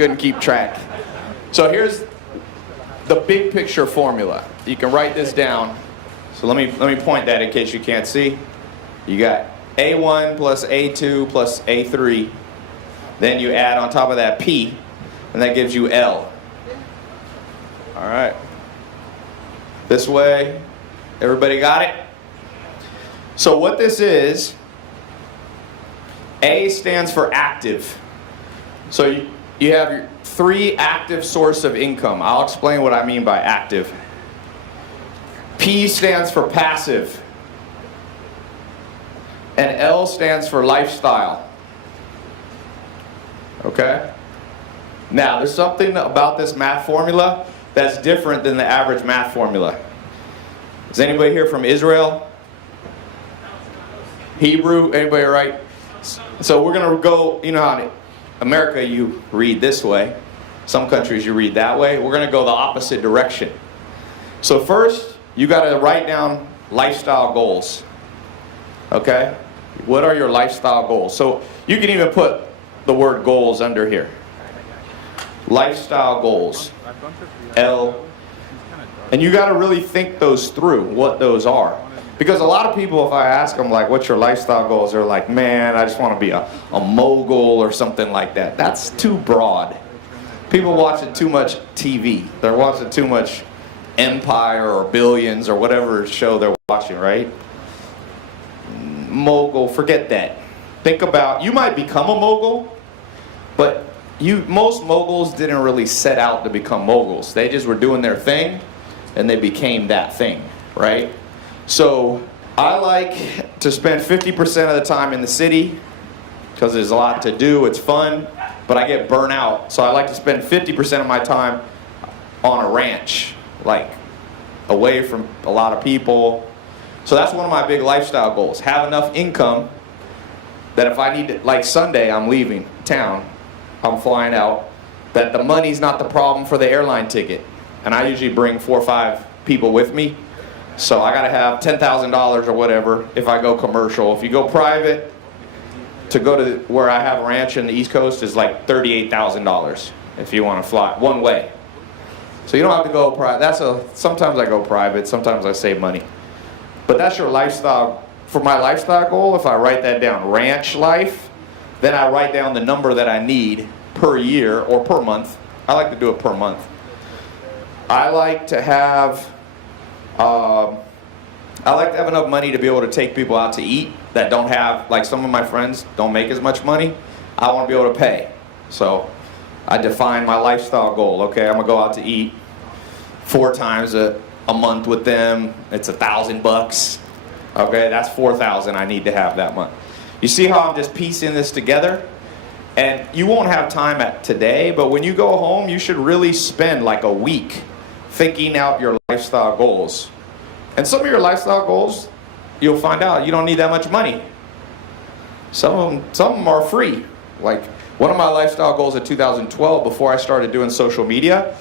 couldn't keep track. So here's the big picture formula. You can write this down. So let me point that in case you can't see. You got A1 plus A2 plus A3. Then you add on top of that P, and that gives you L. All right. This way, everybody got it? So what this is, A stands for active. So you have your 3 active source of income. I'll explain what I mean by active. P stands for passive. And L stands for lifestyle. Okay? Now, there's something about this math formula that's different than the average math formula. Is anybody here from Israel? Hebrew? Anybody right? So we're going to go, you know how in America you read this way. Some countries you read that way. We're going to go the opposite direction. So first, you got to write down lifestyle goals. Okay? What are your lifestyle goals? So you can even put the word goals under here. Lifestyle goals. L. And you got to really think those through, what those are. Because a lot of people, if I ask them, like, what's your lifestyle goals? They're like, man, I just want to be a mogul or something like that. That's too broad. People watching too much TV. They're watching too much Empire or Billions or whatever show they're watching, right? Mogul, forget that. Think about, you might become a mogul, but most moguls didn't really set out to become moguls. They just were doing their thing, and they became that thing, right? So I like to spend 50% of the time in the city because there's a lot to do, it's fun, but I get burnt out. So I like to spend 50% of my time on a ranch, like away from a lot of people. So that's one of my big lifestyle goals. Have enough income that if I need to, like Sunday, I'm leaving town, I'm flying out, that the money's not the problem for the airline ticket. And I usually bring 4 or 5 people with me. So I gotta have $10,000 or whatever if I go commercial. If you go private, to go to where I have a ranch in the East Coast is like $38,000 if you want to fly one way. So you don't have to go private. Sometimes I go private, sometimes I save money. But that's your lifestyle. For my lifestyle goal, if I write that down, ranch life, then I write down the number that I need per year or per month. I like to do it per month. I like to have enough money to be able to take people out to eat that don't have, like some of my friends don't make as much money. I want to be able to pay. So I define my lifestyle goal. Okay, I'm going to go out to eat 4 times a month with them. It's $1,000. Okay, that's $4,000 I need to have that month. You see how I'm just piecing this together? And you won't have time at today, but when you go home, you should really spend like a week thinking out your lifestyle goals. And some of your lifestyle goals, you'll find out you don't need that much money. Some of them are free. Like one of my lifestyle goals in 2012, before I started doing social media,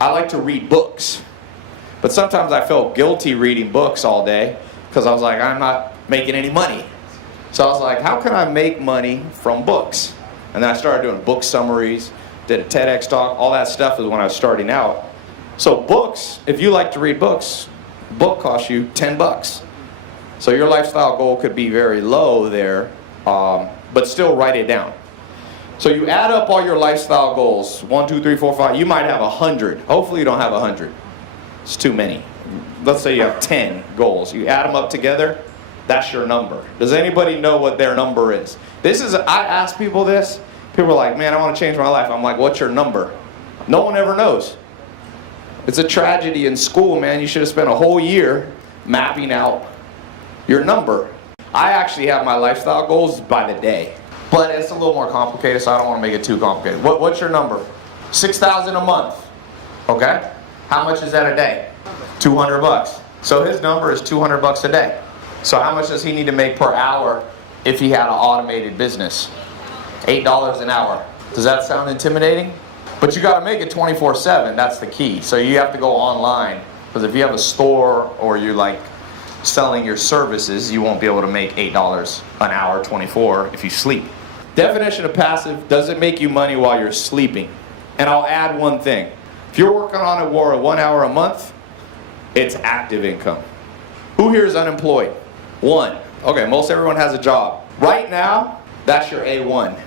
I like to read books. But sometimes I felt guilty reading books all day because I was like, I'm not making any money. So I was like, how can I make money from books? And then I started doing book summaries, did a TEDx talk, all that stuff is when I was starting out. So books, if you like to read books, book costs you $10. So your lifestyle goal could be very low there, but still write it down. So you add up all your lifestyle goals, 1, 2, 3, 4, 5, you might have 100. Hopefully you don't have 100. It's too many. Let's say you have 10 goals. You add them up together, that's your number. Does anybody know what their number is? I ask people this. People are like, man, I want to change my life. I'm like, what's your number? No one ever knows. It's a tragedy in school, man. You should have spent a whole year mapping out your number. I actually have my lifestyle goals by the day. But it's a little more complicated, so I don't want to make it too complicated. What's your number? $6,000 a month. Okay? How much is that a day? $200. So his number is $200 a day. So how much does he need to make per hour if he had an automated business? $8 an hour. Does that sound intimidating? But you got to make it 24/7. That's the key. So you have to go online. Because if you have a store or you're like selling your services, you won't be able to make $8 an hour 24 if you sleep. Definition of passive, does it make you money while you're sleeping? And I'll add one thing. If you're working on it for 1 hour a month, it's active income. Who here is unemployed? One. Okay, most everyone has a job. Right now, that's your A1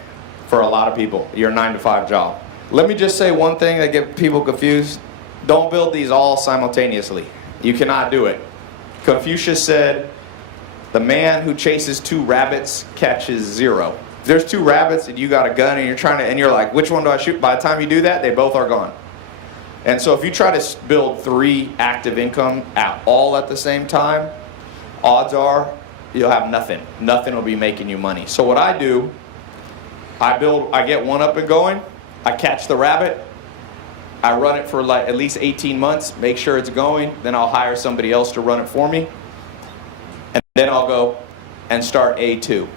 for a lot of people, your 9-to-5 job. Let me just say one thing that gets people confused. Don't build these all simultaneously. You cannot do it. Confucius said, the man who chases 2 rabbits catches 0. If there's 2 rabbits and you got a gun and you're like, which one do I shoot? By the time you do that, they both are gone. And so if you try to build 3 active income all at the same time, odds are you'll have nothing. Nothing will be making you money. So what I do, I get one up and going, I catch the rabbit, I run it for like at least 18 months, make sure it's going, then I'll hire somebody else to run it for me, and then I'll go and start A2,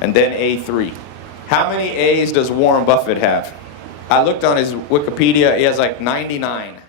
and then A3. How many A's does Warren Buffett have? I looked on his Wikipedia, he has like 99.